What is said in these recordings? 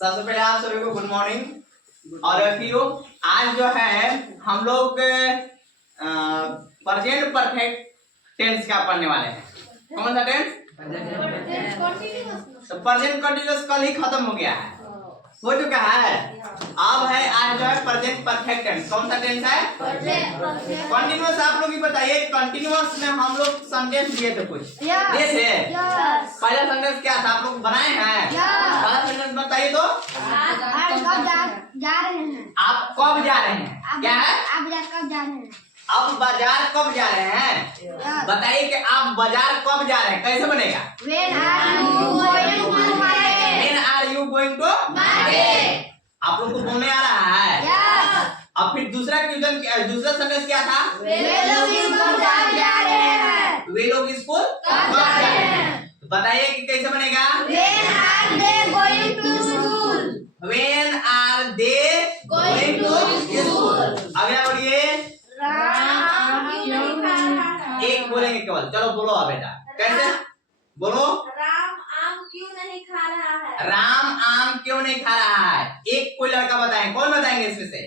सबसे पहले आप सभी को गुड मॉर्निंग। और फिर आज जो है हम लोग प्रेजेंट परफेक्ट टेंस का पढ़ने वाले हैं। कौन सा टेंस? तो प्रेजेंट कंटीन्यूअस कल ही खत्म हो गया है, हो चुका है। अब है आज जो है प्रेजेंट परफेक्ट टेंस। कौन सा टेंस है? कंटीन्यूअस। आप लोग ही बताइए, कंटीन्यूअस में हम लोग सेंटेंस दिए थे, कुछ दिए थे। पहला सेंटेंस क्या था? आप लोग बनाए हैं? पहला सेंटेंस बताइए तो। आप कब जा रहे हैं? क्या है? आप बाजार कब जा रहे हैं? अब बाजार कब जा रहे हैं? बताइए कि आप बाजार कब जा रहे हैं, कैसे बनेगा? When are you going to market? When are you going to Market? आप लोग को बोलने आ रहा है? Yes. अब फिर दूसरा क्वेश्चन, दूसरा सेंटेंस क्या था? वे लोग स्कूल कब जा रहे हैं? वे लोग स्कूल कब जा रहे हैं? बताइए कि कैसे बनेगा? When are they going to school? When are they going to school? अगला बोलिए। राम क्यों नहीं खा रहा है? एक बोलेंगे केवल। चलो बोलो अब बेटा, कैसे बोलो? राम आम क्यों नहीं खा रहा है? राम आम क्यों नहीं खा रहा है? एक कोई लड़का बताएं, कौन बताएंगे इसमें से?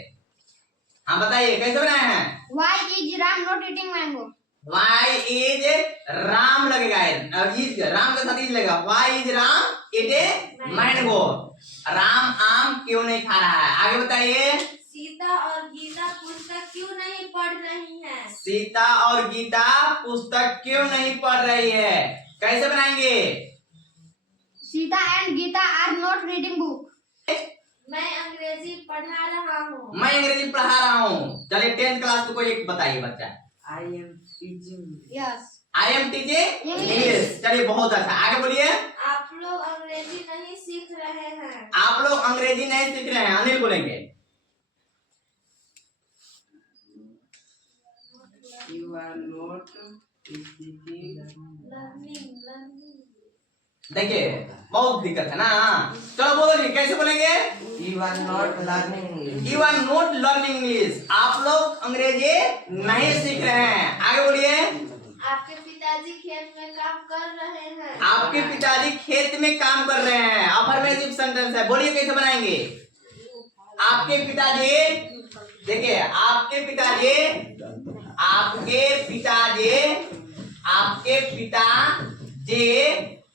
हाँ बताइए, कैसे बनाए हैं? Why is Ram not eating mango? Why is Ram लगेगा, इज राम के साथ इज लगेगा। Why is Ram eat mango? Ram आम क्यों नहीं खा रहा है? आगे बताइए। सीता और गीता पुस्तक क्यों नहीं पढ़ रही हैं? सीता और गीता पुस्तक क्यों नहीं पढ़ रही है? कैसे बनाएंगे? Sita and Gita are not reading book. मैं अंग्रेजी पढ़ा रहा हूँ। मैं अंग्रेजी पढ़ा रहा हूँ। चलिए 10th क्लास को एक बताइए बच्चा। I am teaching. Yes. I am teaching English। चलिए बहुत अच्छा, आगे बोलिए। आप लोग अंग्रेजी नहीं सीख रहे हैं। आप लोग अंग्रेजी नहीं सीख रहे हैं। अनिल बोलेंगे। You are not speaking. Learning. देखिए बहुत दिक्कत है ना। चलो बोलो जी, कैसे बोलेंगे? You are not learning English. You are not learning English। आप लोग अंग्रेजी नहीं सीख रहे हैं। आगे बोलिए। आपके पिताजी खेत में काम कर रहे हैं। आपके पिताजी खेत में काम कर रहे हैं। अफर्मेटिव सेंटेंस है, बोलिए कैसे बनाएंगे? आपके पिताजी, देखिए आपके पिताजी, आपके पिताजी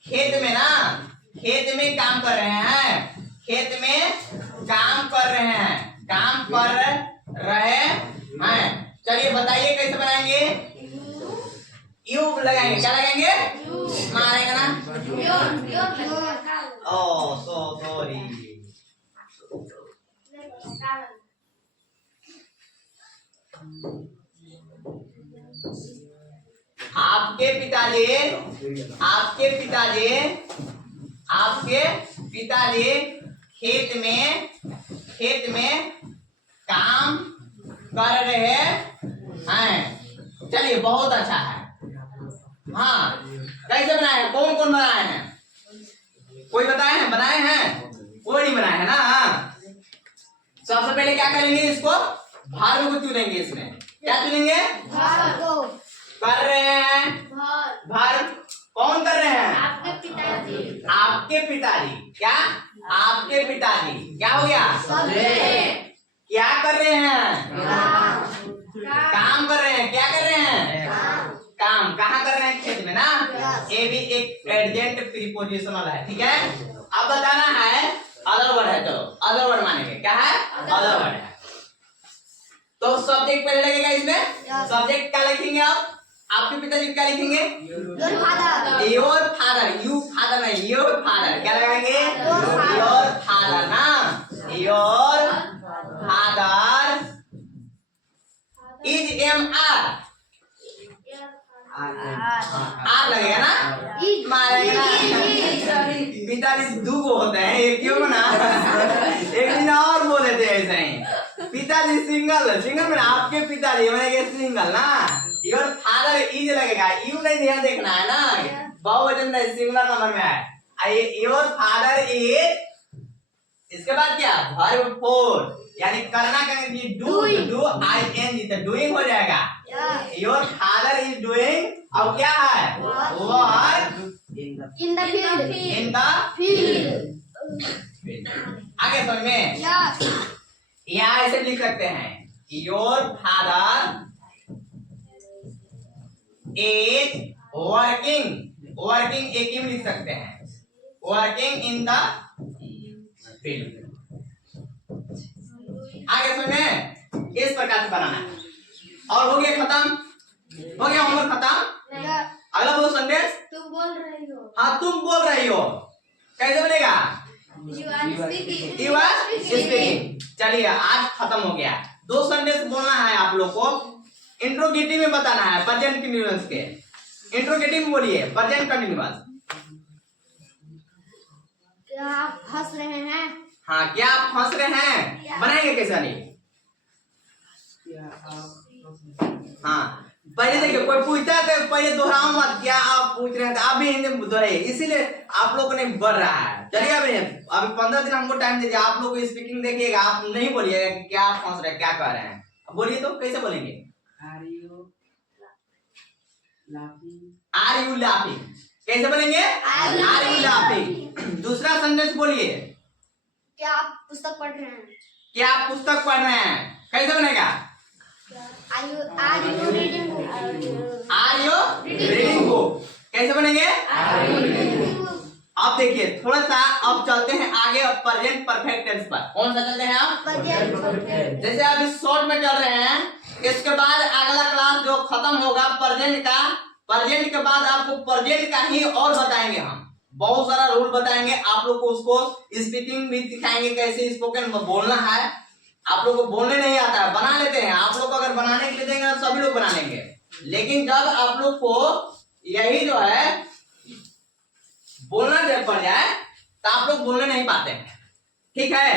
खेत में ना, खेत में काम कर रहे हैं। खेत में काम कर रहे हैं, काम कर रहे हैं। चलिए बताइए कैसे बनाएंगे? यू लगाएंगे। क्या लगाएंगे? मारेगा ना। ओह सो सॉरी। आपके पिताजी खेत में काम कर रहे हैं। चलिए बहुत अच्छा है। हाँ कैसे बनाए हैं? कौन कौन बनाए हैं? कोई बताए हैं? बनाए हैं? कोई नहीं बनाए है ना। सबसे पहले क्या करेंगे? इसको भार्ब को चुनेंगे। इसमें क्या चुनेंगे? कर रहे हैं। भार्ब कौन कर रहे हैं? आपके पिताजी। आपके पिताजी। क्या? आपके पिताजी। क्या हो गया? क्या कर रहे हैं? काम कर रहे हैं। क्या कर रहे हैं? काम। कहाँ कर रहे हैं? खेत में ना। ये भी एक एडजेंट प्रीपोजिशनल है, ठीक है। अब बताना है अदर वर्ड है। चलो अदर वर्ड मानेंगे। क्या है? अदर वर्ड है। तो सब्जेक्ट पहले लगेगा इसमें। सब्जेक्ट क्या लिखेंगे आप? आपके पिताजी क्या लिखेंगे? Your father. Your father. You father नहीं, योर फादर। क्या लगाएंगे? योर फादर ना। Your father is M R लगेगा ना। मारेगा ना। पिताजी दो को होते हैं, एक क्यों ना। एक दिन और बोले थे ऐसे ही। पिताजी सिंगल में आपके पिताजी मैंने सिंगल ना। योर फादर इज लगेगा, यू नहीं ध्यान देखना है ना। बहुवचन नहीं, सिंगुलर नंबर में है। योर फादर इज, इसके बाद क्या? वर्ब फोर, यानी करना कहेंगे डू, ING तो डूइंग हो जाएगा। Your father is doing. अब क्या है? Work in the field. In the field. समझ में? यस यहाँ ऐसे लिख सकते हैं your father is working, working एक ही में लिख सकते हैं, वर्किंग इन द फील्ड। आगे सुने, इस प्रकार से बनाना है। और हो गया खत्म, हो गया होमवर्क खत्म। अगला बोलो सेंटेंस। तुम बोल रही हो। हाँ तुम बोल रही हो, कैसे बनेगा? You are speaking. You are speaking। चलिए आज खत्म हो गया। 2 सेंटेंस बोलना है आप लोग को, इंट्रोगेटिव में बताना है प्रेजेंट कंटीन्यूअस के। इंट्रोगेटिव में बोलिए प्रेजेंट कंटीन्यूअस। क्या आप हंस रहे हैं? हाँ क्या आप हंस रहे हैं, बनाएंगे कैसे नहीं? क्या आप हाँ पहले देखिए कोई पूछता है तो पहले दोहराओ मत, क्या आप पूछ रहे हैं, तो आप भी हिंदी में दोहराइए, इसीलिए आप लोगों ने बढ़ रहा है। चलिए अभी 15 दिन हमको टाइम दीजिए, आप लोग स्पीकिंग देखिएगा, आप नहीं बोलिएगा कि क्या आप हंस रहे हैं, क्या कह रहे हैं। अब बोलिए तो कैसे बोलेंगे? Are you laughing? Are you laughing, कैसे बोलेंगे? Are you laughing. दूसरा सेंटेंस बोलिए, क्या आप पुस्तक पढ़ रहे हैं? क्या आप पुस्तक पढ़ रहे हैं, कैसे बनेगा? Are you reading book? Are you reading book, कैसे बनेंगे? अब देखिए थोड़ा सा, अब चलते हैं आगे प्रेजेंट परफेक्ट टेंस पर। कौन सा चलते हैं आप? जैसे अभी शॉर्ट में चल रहे हैं, इसके बाद अगला क्लास जो खत्म होगा प्रेजेंट का, प्रेजेंट के बाद आपको प्रेजेंट का ही और बताएंगे हम, बहुत सारा रूल बताएंगे आप लोग को, उसको स्पीकिंग भी सिखाएंगे कैसे स्पोकन बोलना है। आप लोग को बोलने नहीं आता है, बना लेते हैं आप लोग, अगर बनाने के लिए देंगे तो सभी लोग बना लेंगे, लेकिन जब आप लोग को यही जो है बोलना जब पड़ जाए तो आप लोग बोलने नहीं पाते हैं, ठीक है?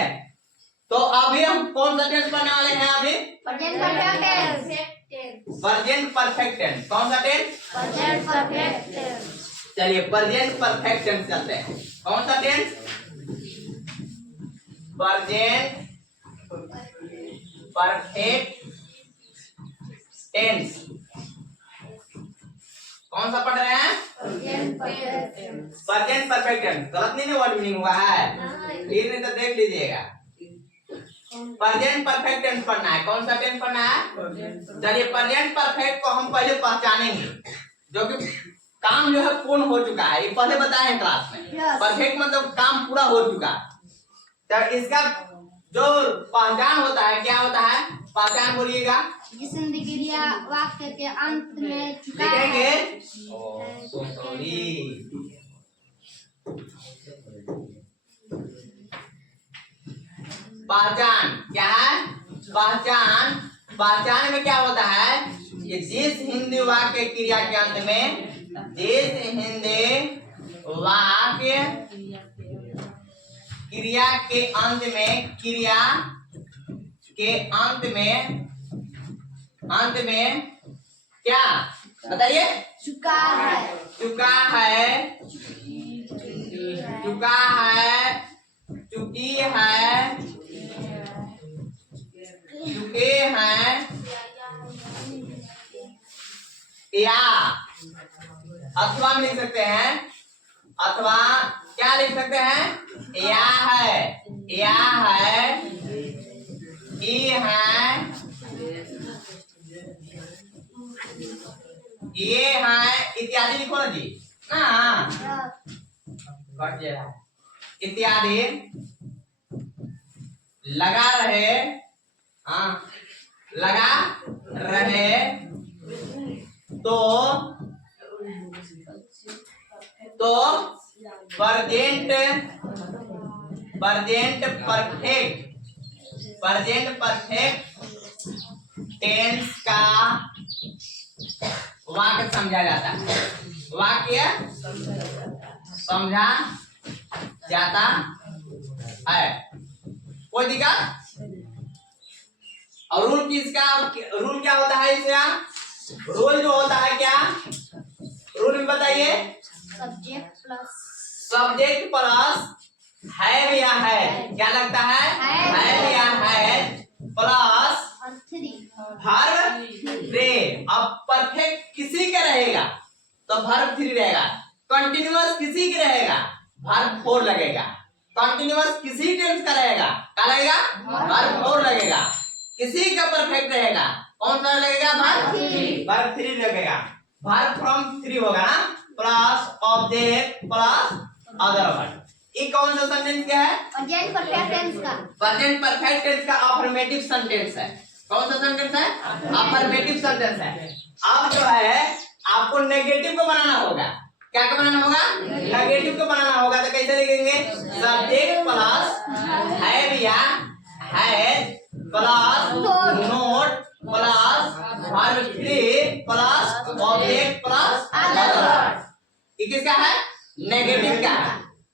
तो अभी हम कौन सा टेंस पढ़ने वाले हैं? अभी present perfect tense. Present perfect tense. कौन सा टेंस? Present perfect tense. चलिए प्रेजेंट परफेक्ट टेंस चलते हैं। कौन सा टेंस? Present perfect tense. कौन सा पढ़ रहे हैं? Present perfect tense. Present perfect tense. गलत नहीं ना वर्ड मीनिंग हुआ है, फिर नहीं तो देख लीजिएगा। प्रेजेंट परफेक्ट टेंस पढ़ना है। कौन सा टेंस पढ़ना है? चलिए प्रेजेंट परफेक्ट को हम पहले पहचानेंगे, जो कि काम जो है पूर्ण हो चुका है, ये पहले बताए हैं क्लास में। परफेक्ट मतलब काम पूरा हो चुका। तो इसका जो पहचान होता है, क्या होता है? पहचान बोलिएगा। जिसम क्रिया वाक्य के अंत में चुका लिखेंगे। है। पहचान क्या है? पहचान, पहचान में क्या होता है कि जिस हिंदी वाक्य क्रिया के अंत में, जिस हिंदी वाक्य क्रिया के अंत में, क्रिया के अंत में क्या बताइए? चुका है। चुका है, चुका है, चुकी है, चुके हैं, या अथवा में लिख सकते हैं, अथवा क्या लिख सकते हैं? या है, या है, ई है, ये है, इत्यादि लिखो ना जी ना, कट जाए इत्यादि लगा रहे, हाँ लगा रहे, तो प्रेजेंट परफेक्ट टेंस का वाक्य समझा जाता है, वाक्य समझा जाता है। कोई दिक्कत? और रूल किसका, रूल क्या होता है इसका? रूल जो होता है क्या, रूल में बताइए? सब्जेक्ट प्लस है या है, क्या लगता है? है या है प्लस वर्ब थ्री। अब परफेक्ट किसी का रहेगा तो वर्ब थ्री रहेगा, कंटिन्यूअस किसी का रहेगा वर्ब फोर लगेगा, कंटिन्यूअस किसी टेंस का रहेगा, क्या लगेगा? वर्ब फोर लगेगा। किसी का परफेक्ट रहेगा, कौन सा लगेगा? वर्ब थ्री लगेगा। वर्ब फ्रॉम थ्री होगा ना, plus object plus other word. ये कौन सा सेंटेंस क्या है? प्रेजेंट परफेक्ट टेंस का। प्रेजेंट परफेक्ट टेंस का अफर्मेटिव सेंटेंस है। कौन सा सेंटेंस है? अफर्मेटिव सेंटेंस है। अब जो है आपको नेगेटिव को बनाना होगा। क्या को बनाना होगा? नेगेटिव को बनाना होगा। तो कैसे लिखेंगे? सब्जेक्ट प्लस हैव या has plus note plus verb three plus object plus other word. ये किसका है? नेगेटिव का है।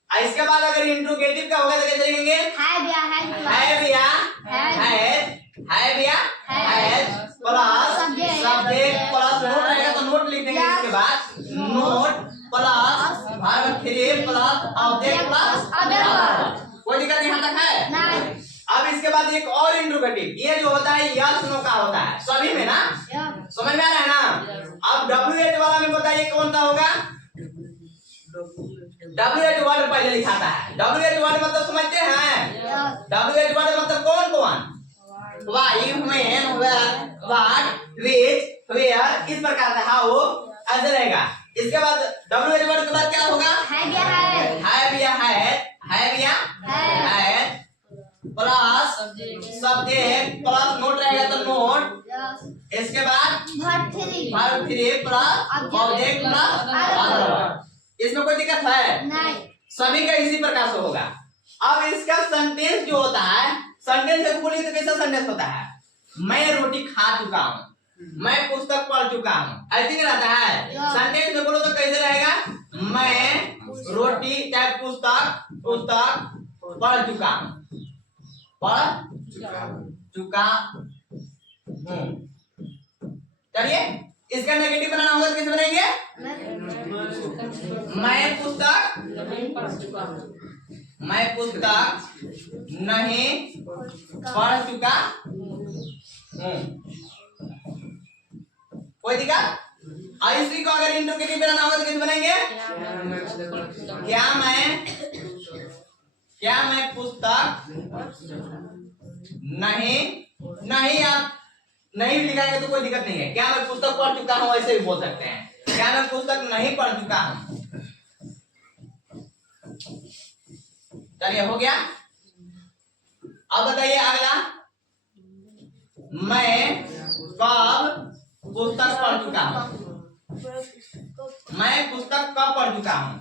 इसके बाद अगर इंट्रोगेटिव का होगा तो कैसे लिखेंगे? हैव या has plus subject plus note रहेगा तो नोट लिख देंगे। इसके बाद note plus verb three plus object plus other word. कोई दिक्कत यहाँ तक है? नहीं। अब इसके बाद एक और इंट्रोगेटिव, ये जो होता है यस नो का होता है सभी में ना, समझ में आ रहा है ना? अब WH वाला में बताइए कौन सा होगा? WH वर्ड पहले लिखाता है। WH वर्ड मतलब समझते हैं? WH वर्ड मतलब कौन कौन? Why, when, what, which, where, इस प्रकार से हाउ ऐसे रहेगा। इसके बाद WH वर्ड के बाद क्या होगा? हैव या has plus subject plus note रहेगा तो नोट। इसके बाद verb three plus object plus other word. इसमें कोई दिक्कत है? नहीं। सभी का इसी प्रकार से होगा। अब इसका सेंटेंस जो होता है, सेंटेंस से बोलिए तो कैसा सेंटेंस होता है? मैं रोटी खा चुका हूँ, मैं पुस्तक पढ़ चुका हूँ, ऐसे ही रहता है। सेंटेंस में बोलो तो कैसे रहेगा? मैं रोटी चाहे पुस्तक पढ़ चुका हूँ, चलिए इसका नेगेटिव बनाना होगा तो कैसे बनाएंगे? मैं पुस्तक नहीं पढ़ चुका हूँ। कोई दिक्कत? इसी को अगर इंट्रोगेटिव बनाना होगा तो कैसे बनाएंगे? क्या मैं पुस्तक नहीं आप नहीं लिखाएंगे तो कोई दिक्कत नहीं है। क्या मैं पुस्तक पढ़ चुका हूँ ऐसे भी बोल सकते हैं। क्या मैं पुस्तक नहीं पढ़ चुका हूँ। चलिए हो गया। अब बताइए अगला, मैं कब पुस्तक पढ़ चुका हूँ। मैं पुस्तक कब पढ़ चुका हूँ।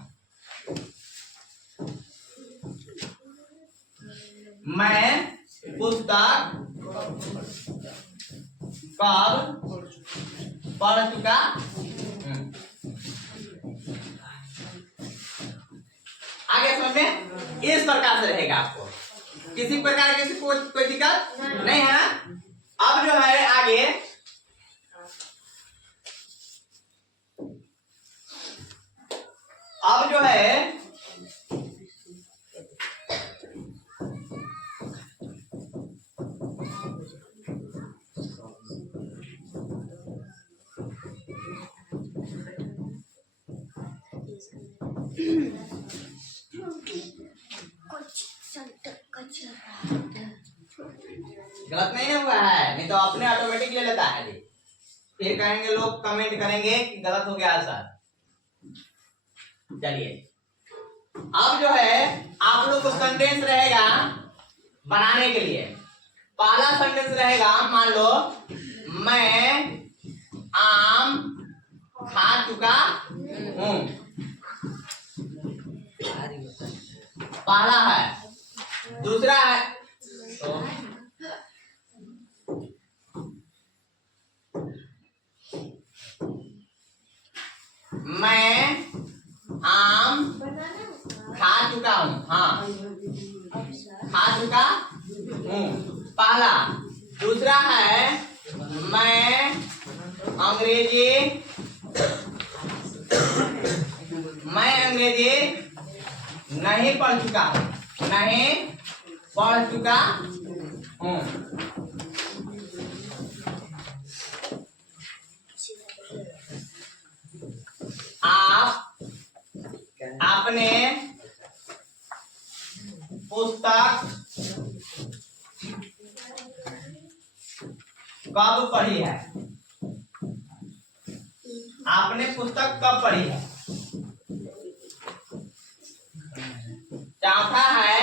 मैं पुस्तक कब पढ़ चुका हूँ। आगे समझ में इस प्रकार से रहेगा। आपको किसी प्रकार की कोई दिक्कत नहीं है ना? अब जो है आगे अब जो है गलत नहीं हुआ है, नहीं तो अपने ऑटोमेटिक ले लेता है। फिर कहेंगे लोग, कमेंट करेंगे कि गलत हो गया सर। चलिए अब जो है आप लोग को सेंटेंस रहेगा बनाने के लिए। पहला सेंटेंस रहेगा, मान लो मैं आम खा चुका हूँ, पहला है। दूसरा है मैं आम खा चुका हूँ, हाँ खा चुका हूँ पहला। दूसरा है मैं अंग्रेजी नहीं पढ़ चुका हूँ, नहीं पढ़ चुका हूँ। आप अपने पुस्तक कब पढ़ी है? आपने पुस्तक कब पढ़ी है? चौथा है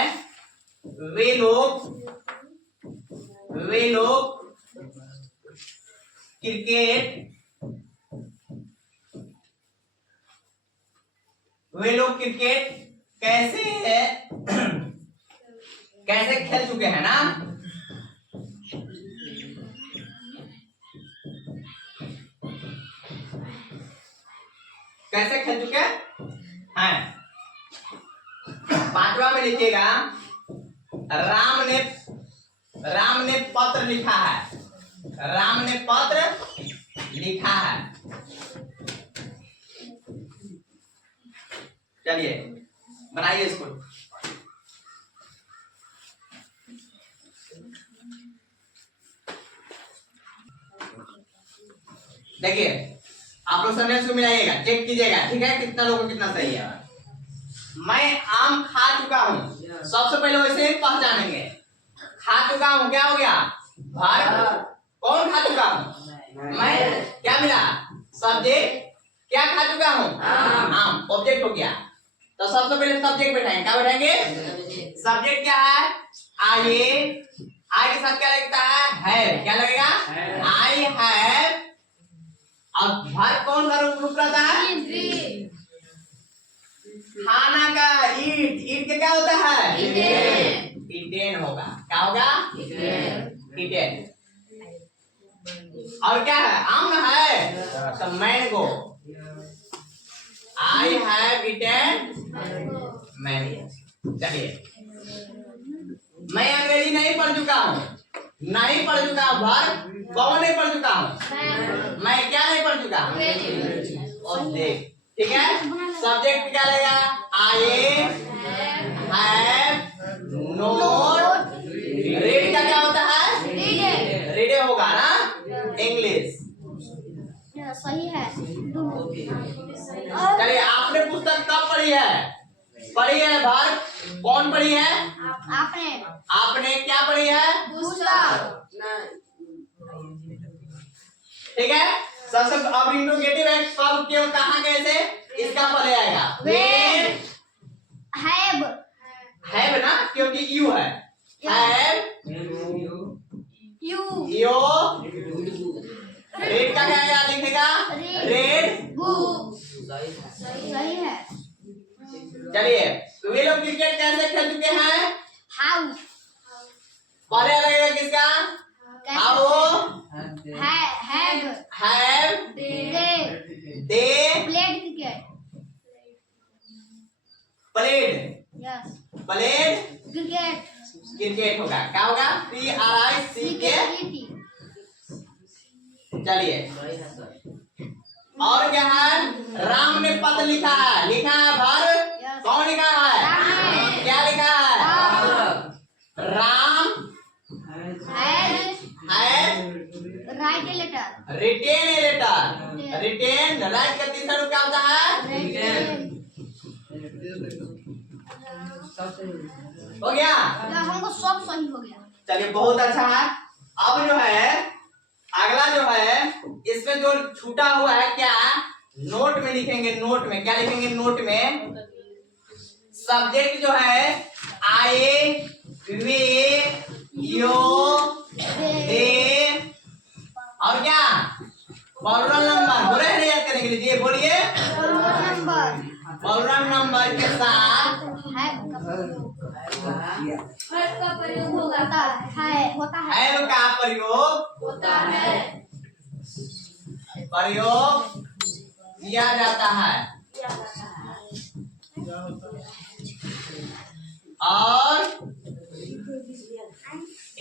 वे लोग क्रिकेट कैसे खेल चुके हैं ना? कैसे खेल चुके हैं? पांचवा में लिखिएगा राम ने पत्र लिखा है। राम ने पत्र लिखा है। चलिए बनाइए इसको। देखिए आप लोग सेंटेंस को मिलाइएगा, चेक कीजिएगा, ठीक है, कितना लोगों को कितना सही है। मैं आम खा चुका हूँ, सबसे पहले वैसे पहचानेंगे। खा चुका हूँ क्या हो गया? भार। कौन खा चुका हूँ? मैं। क्या मिला? सब्जेक्ट। क्या खा चुका हूँ? आम। ऑब्जेक्ट हो गया। तो सबसे पहले सब्जेक्ट बैठाएंगे। क्या बैठाएंगे? सब्जेक्ट क्या है? आइए, आई के साथ क्या लगता है? क्या लगेगा? I have. अब भार कौन सा रूप रहता है? खाना का ईट के क्या होता है? ईटेन होगा। क्या होगा? ईटेन। और क्या है? आम है तो mango. I have eaten mango. चलिए मैं अंग्रेजी नहीं पढ़ चुका हूँ। नहीं पढ़ चुका हूँ भार कौन नहीं पढ़ चुका हूँ? मैं क्या नहीं पढ़ चुका हूँ? ऑब्जेक्ट। ठीक है, सब्जेक्ट क्या लगेगा? आई हैव नोट रीड का क्या होता है? रीडे होगा ना इंग्लिश। सही है। चलिए आपने पुस्तक कब पढ़ी है? पढ़ी है भार कौन पढ़ी है? आपने क्या पढ़ी है? पुस्तक। ठीक है, सबसे अब इंट्रोगेटिव है कब क्यों कहां कैसे इसका पहले आएगा। वेयर हैव ना, क्योंकि यू है। हैव यू रेड का क्या आएगा? लिखेगा रेड बुक। सही है। चलिए वे लोग क्रिकेट कैसे खेल चुके हैं? हाउ। पहले लगेगा किसका? How have they played cricket. Played cricket. Cricket होगा। क्या होगा? PRICK। चलिए और क्या है? राम ने पत्र लिखा है। लिखा है भार कौन लिखा है? क्या लिखा है? Ram write a letter. Written a letter. Written write का तीसरा रूप क्या होता है? हो गया? हमको सब सही हो गया। चलिए बहुत अच्छा है। अब जो है अगला जो है इसमें जो छूटा हुआ है क्या नोट में लिखेंगे। नोट में क्या लिखेंगे? नोट में सब्जेक्ट जो है आए वे यो दे और क्या पॉलरल नंबर हो रहे हैं याद करने के लिए। बोलिए पॉलरल नंबर के साथ हैव का प्रयोग किया जाता है और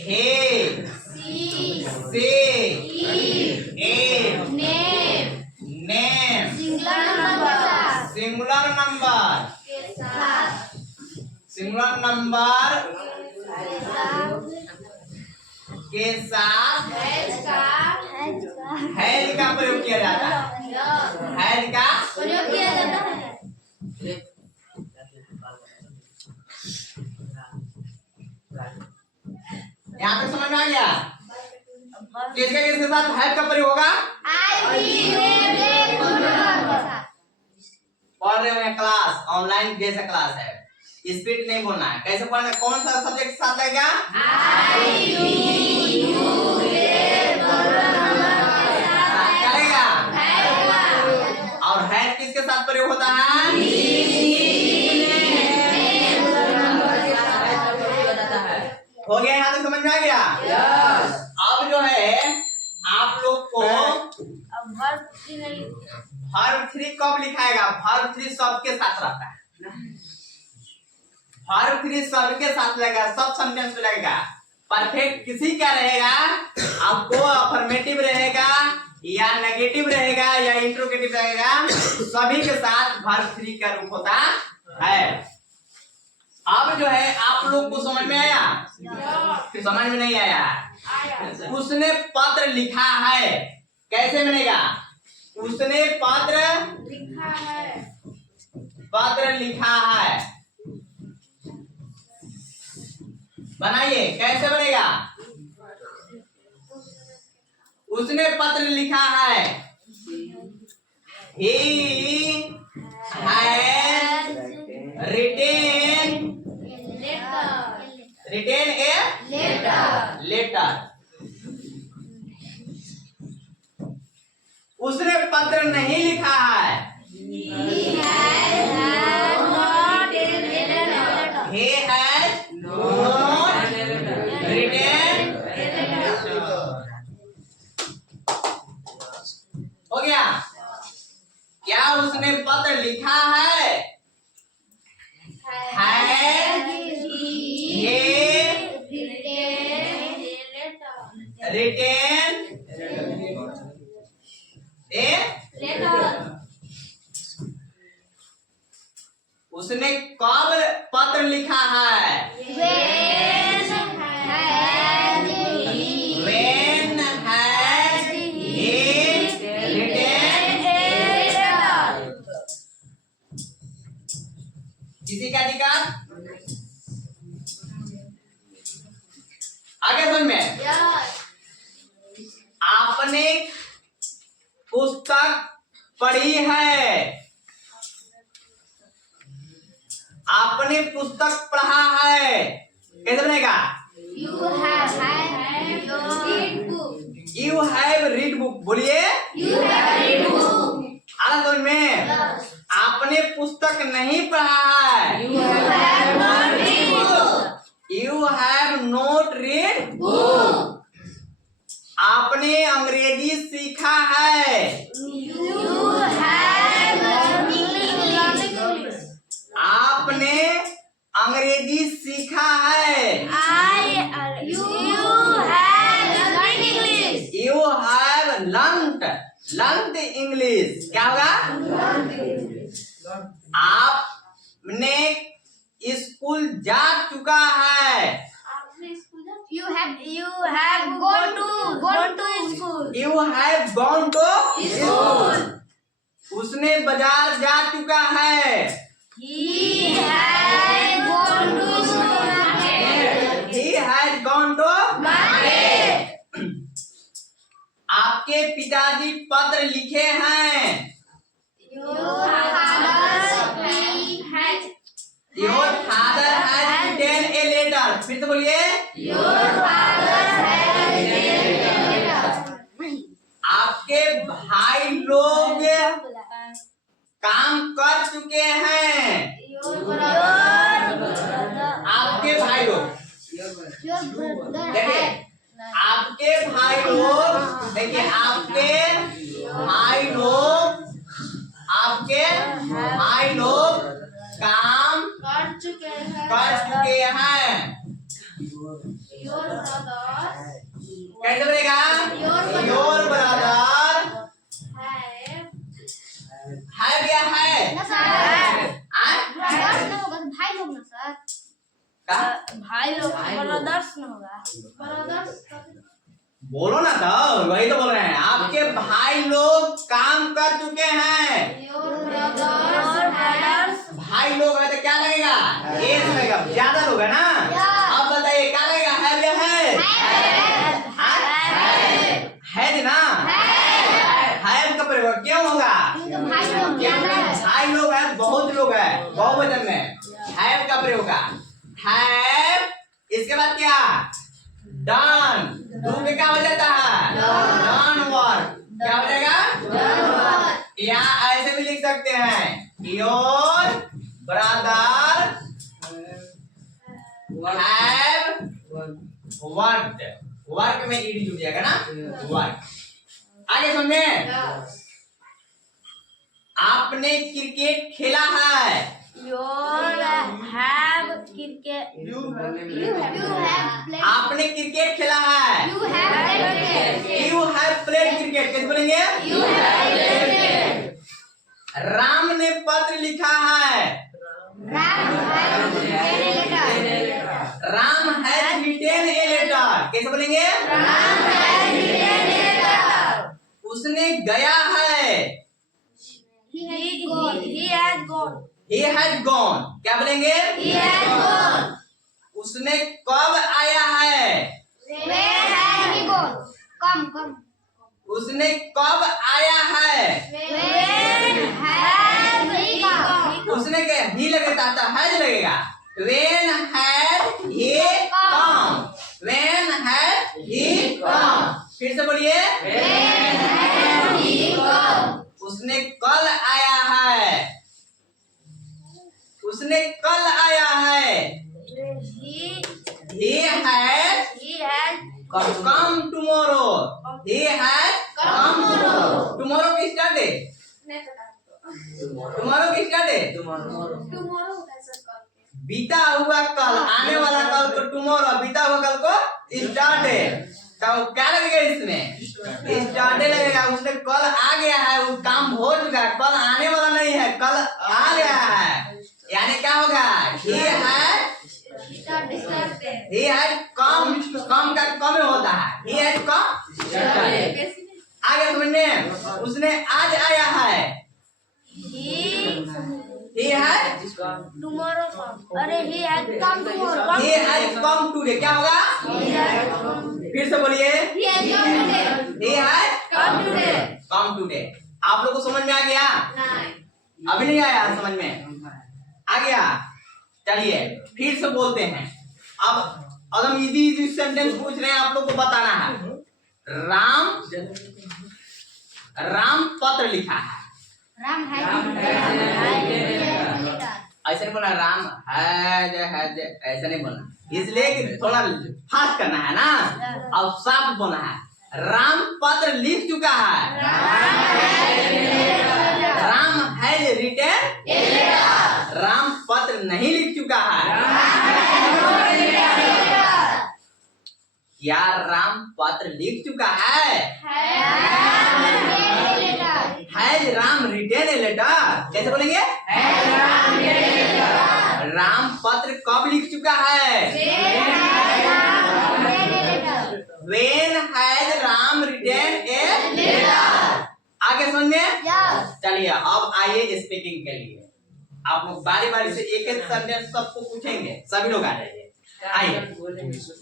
हे से ए नेम सिंगुलर नंबर के साथ हैज का प्रयोग किया जाता है। हैज का प्रयोग किया जाता है। यहाँ तक समझ में आ गया? किसके साथ हैव का प्रयोग होगा? पढ़ रहे हैं क्लास, ऑनलाइन जैसा क्लास है, स्पीड नहीं बोलना है। कैसे पढ़ना? कौन सा सब्जेक्ट के साथ लगेगा? चलेगा। और है किसके साथ प्रयोग होता है? हो गया? यहाँ तक समझ में आ गया? अब जो है आप लोग को वर्ब 3 कब लिखाएगा? वर्ब 3 सब के साथ रहता है। वर्ब 3 सब के साथ लगेगा, सब सेंटेंस में लगेगा। परफेक्ट किसी का रहेगा? आपको अफर्मेटिव रहेगा या नेगेटिव रहेगा या इंट्रोगेटिव रहेगा, सभी के साथ वर्ब 3 का रूप होता है। अब जो है आप लोग को समझ में आया? समझ में नहीं आया? उसने पत्र लिखा है, कैसे बनेगा? उसने पत्र लिखा है, बनाइए कैसे बनेगा? उसने पत्र लिखा है। He has written a letter. उसने पत्र नहीं लिखा है। He has not written हो गया? क्या उसने पत्र लिखा है? उसने कब पत्र लिखा है? When has he written? किसी का अधिकार? आगे सुन में आपने पुस्तक पढ़ी है। आपने पुस्तक पढ़ा है, कैसे बनेगा? You have read book। बोलिए आगे सुन में आपने पुस्तक नहीं पढ़ा है। You have not read book। आपने अंग्रेजी सीखा है। आपने अंग्रेजी सीखा है। You have learned English। क्या होगा? आपने स्कूल जा चुका है। You have gone to school. You have gone to school। उसने बाजार जा चुका है। He has gone to market. He has gone to market। आपके पिताजी पत्र लिखे हैं। Your father has written a letter। फिर से बोलिए। आपके भाई लोग काम कर चुके हैं। आपके भाई लोग देखिए, आपके भाई लोग देखिए, आपके भाई लोग काम कर चुके हैं। कैसे बनेगा? योर ब्रदर है या है? भाई लोग ना सर, भाई लोग ब्रदर्स न होगा। ब्रदर्स बोलो ना, तो वही तो बोल रहे हैं। आपके भाई लोग काम कर चुके हैं। भाई लोग है तो क्या लगेगा? एस लगेगा, ज्यादा लोग है ना। अब बताइए क्या लगेगा? है या है? बहुवचन में हैव का प्रयोग होगा। हैव, इसके बाद क्या, डन, डू पे क्या हो जाता है, डन वर्क, क्या हो जाएगा, या ऐसे भी लिख सकते हैं, your brother have worked, work में ईडी जुड़ जाएगा ना, वर्क। आगे समझे, आपने क्रिकेट खेला है, your have cricket, You have played. आपने क्रिकेट खेला है, You have played cricket. You have played cricket, कैसे बोलेंगे, You have played cricket. Ram ने पत्र लिखा है, Ram has written a letter. Ram has written a letter, कैसे बोलेंगे, Ram has written a letter. उसने गया है, he has gone, he has gone, क्या बोलेंगे, He has gone. उसने कब आया है, Where has he gone? Come. उसने कब आया है, When has he come? उसने क्या ही लगेगा तो हैज लगेगा, when had he come, when had he come, फिर से बोलिए, When has he come? उसने कल आया है, उसने कल आया है, he has come tomorrow, he has come tomorrow, tomorrow की स्टार्ट है, tomorrow की स्टार्ट है, बीता हुआ कल, आने वाला कल को tomorrow, बीता हुआ कल को स्टार्ट है, तो क्या लगेगा इसमें, स्टार्ट लगेगा, उसने कल आ गया है, वो काम हो चुका है, कल आने वाला नहीं है, कल आ गया है, यानी क्या होगा, he had come का कम होता है, he had come, आगे समझने, उसने आज आया है, he had tomorrow come, अरे he has come tomorrow, he had come today, क्या होगा, फिर से बोलिए, He has come today. he had Come today. come today, आप लोगों को समझ में आ गया, अभी नहीं आया समझ में, आ गया, चलिए फिर से बोलते हैं, अब हम इजी सेंटेंस पूछ रहे हैं, आप लोग को बताना है, राम पत्र लिखा है, Ram has written a letter. ऐसा नहीं बोलना, राम है ऐसा नहीं बोलना, इसलिए कि थोड़ा फास्ट करना है ना, अब साफ बोलना है, राम पत्र लिख चुका है, राम हैज रिटेन, राम पत्र नहीं लिख चुका है, क्या राम पत्र लिख चुका है, has Ram written a letter, कैसे बोलेंगे, राम पत्र कब लिख चुका है, when has Ram written a letter, आगे समझ में, चलिए अब आइए स्पीकिंग के लिए, आप लोग बारी बारी से एक एक सेंटेंस सबको पूछेंगे, सभी लोग आ जाइए, आइए, नहीं सर,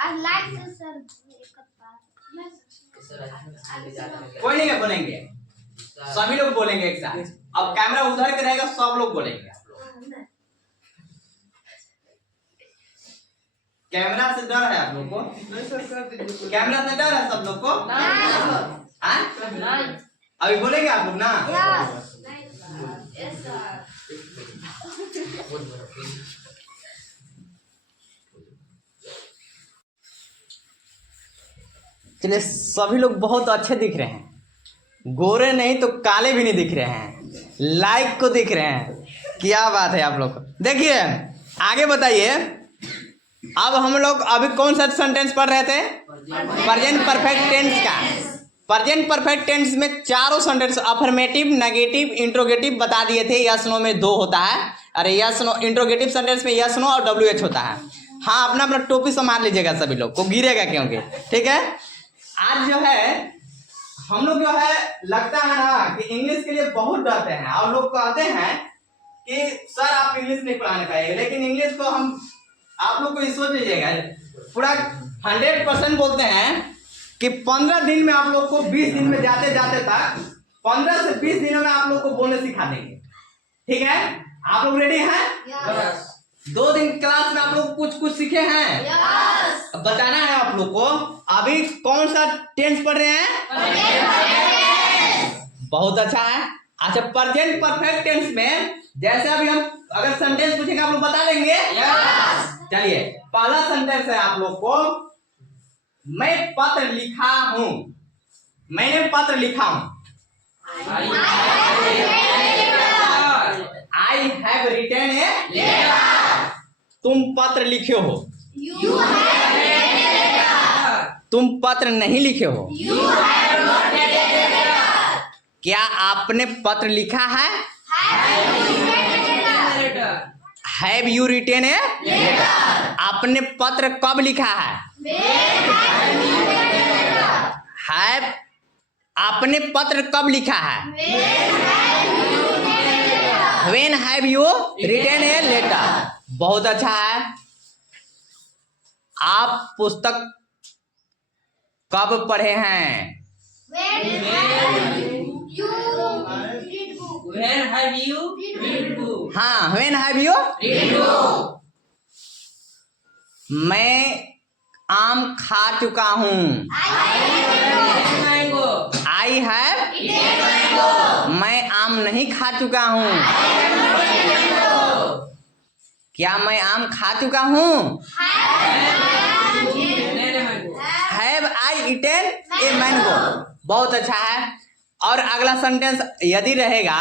आज लाइट से सर कोई नहीं बोलेंगे, सभी लोग बोलेंगे एक साथ, अब कैमरा उधर के रहेगा, सब लोग बोलेंगे, कैमरा से डर है आप लोग को, कैमरा से डर है सब लोग को, हाँ? अभी बोलेंगे आप लोग ना, चलिए सभी लोग बहुत अच्छे दिख रहे हैं, गोरे नहीं तो काले भी नहीं दिख रहे हैं, लाइक को दिख रहे हैं, क्या बात है आप लोग। देखिए आगे बताइए, अब हम लोग अभी कौन सा सेंटेंस पढ़ रहे थे, प्रेजेंट परफेक्ट टेंस का। प्रेजेंट परफेक्ट टेंस में चारों सेंटेंस अफर्मेटिव, नेगेटिव, इंट्रोगेटिव बता दिए थे, यस नो में 2 होता है, अरे यस नो इंट्रोगेटिव सेंटेंस में यस नो और WH होता है। हाँ अपना अपना टोपी संभाल लीजिएगा, सभी लोग को गिरेगा क्योंकि, ठीक है। आज जो है हम लोग जो है लगता है ना कि इंग्लिश के लिए बहुत डरते हैं, और लोग कहते हैं कि सर आप इंग्लिश नहीं पढ़ाने पाएंगे, लेकिन इंग्लिश को हम आप लोग को सोच लीजिएगा पूरा 100% बोलते हैं कि 15 दिन में आप लोग को 20 दिन में जाते जाते तक 15 से 20 दिनों में आप लोग को बोलने सिखा देंगे। ठीक है, आप लोग रेडी हैं? Yes. 2 दिन क्लास में आप लोग कुछ कुछ सीखे हैं। Yes. अब बताना है आप लोग को। अभी कौन सा टेंस पढ़ रहे हैं? बहुत अच्छा है। अच्छा, प्रेजेंट परफेक्ट टेंस में जैसे अभी हम अगर सेंटेंस पूछेंगे आप लोग बता देंगे? चलिए, पहला सेंटेंस है आप लोग को, मैं पत्र लिखा हूं। मैंने पत्र लिखा हूं। I have written a letter. तुम पत्र लिखे हो। You have written a letter. तुम पत्र नहीं लिखे हो। You have not written a letter. क्या आपने पत्र लिखा है? Have you written a letter? Have you written a? Letter. आपने पत्र कब लिखा है? Where have you written a letter? Have आपने पत्र कब लिखा है? Where have you written a letter? When have you written a letter. बहुत अच्छा है। आप पुस्तक कब पढ़े हैं? When have you read book? Where have you read book? हाँ, when have you? Read book. मैं आम खा चुका हूँ। Mango. I have. मैं आम नहीं खा चुका हूँ। क्या मैं आम खा चुका हूँ? Have I eaten a mango. बहुत अच्छा है। और अगला सेंटेंस यदि रहेगा